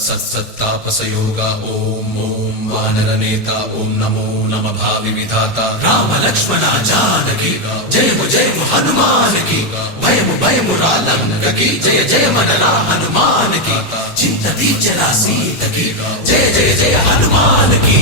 सत्तापसयोगा ओम ओम वानरनेता ओम नमो नमः भावि विधाता राम लक्ष्मण जानकी जय हनुमान की भयमु भयमु रालंक की जय जय मनरा हनुमान की चिंतती चला सीत की जय जय जय हनुमान की।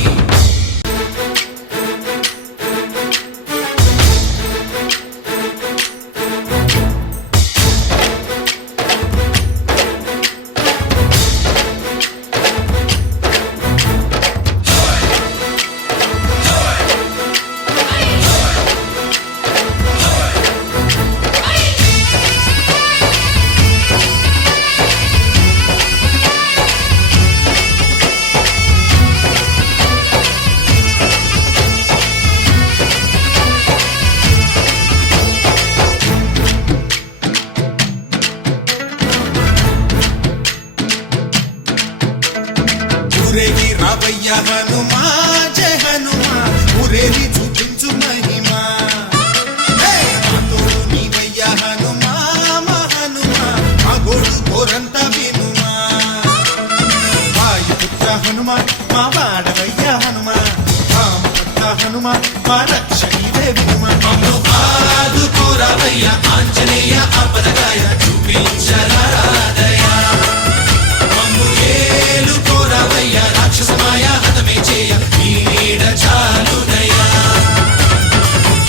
ఊరేగి రావయ్య హనుమా జయ హనుమా ఊరేగి చూపించు మహిమా తోడు నీవయ్య హనుమా మా హనుమా మా గోడు కోరంత వినుమా వాయుపుత్ర హనుమా మా వాడవయ్య హనుమా రామపుత్ర హనుమా మా రక్షణీవే వినుమా ఆదుకోరావయ్య ఆంజనేయ ఆపదగాయ చూపించరాదయ రాక్షసమాయ హతమే చేయ నీడ చాలునయా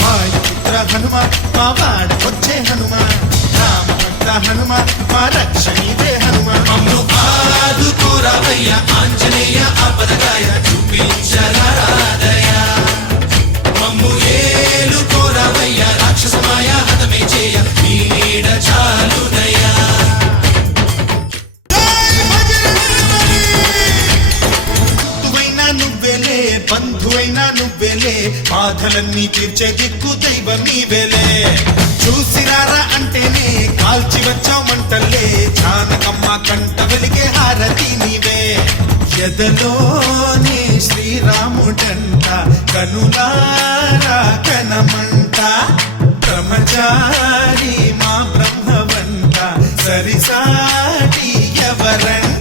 వాయుపుత్ర హనుమా మా వాడకొచ్చే హనుమా రామభక్త హనుమా మా రక్షణీదే హనుమా మమ్ము ఆదుకోరావయ్య ఆంజనేయ ఆపదగాయ చూపించరాదయ మమ్ము ఏలుకోరావయ్య రాక్షసమాయ హతమే చేయ నీడ చాలునయా బంధువైనా నువ్వేలే బాధలన్నీ తీర్చే దిక్కు దైవం నీవేలే చూసిరారా అంటేనే కాల్చి వచ్చామంటల్లే జానకమ్మ కంట వెలిగే హారతి నీవే ఎదలోనే శ్రీరాముడంట కనులారా కనమంట బ్రహ్మచారి మా బ్రహ్మవంట సరిసాటి ఎవరంట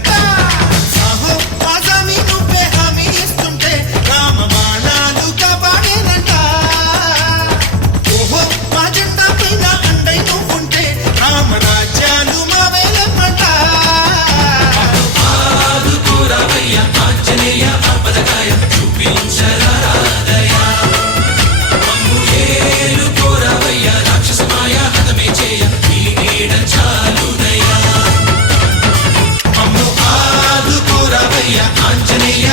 ఆంజనేయ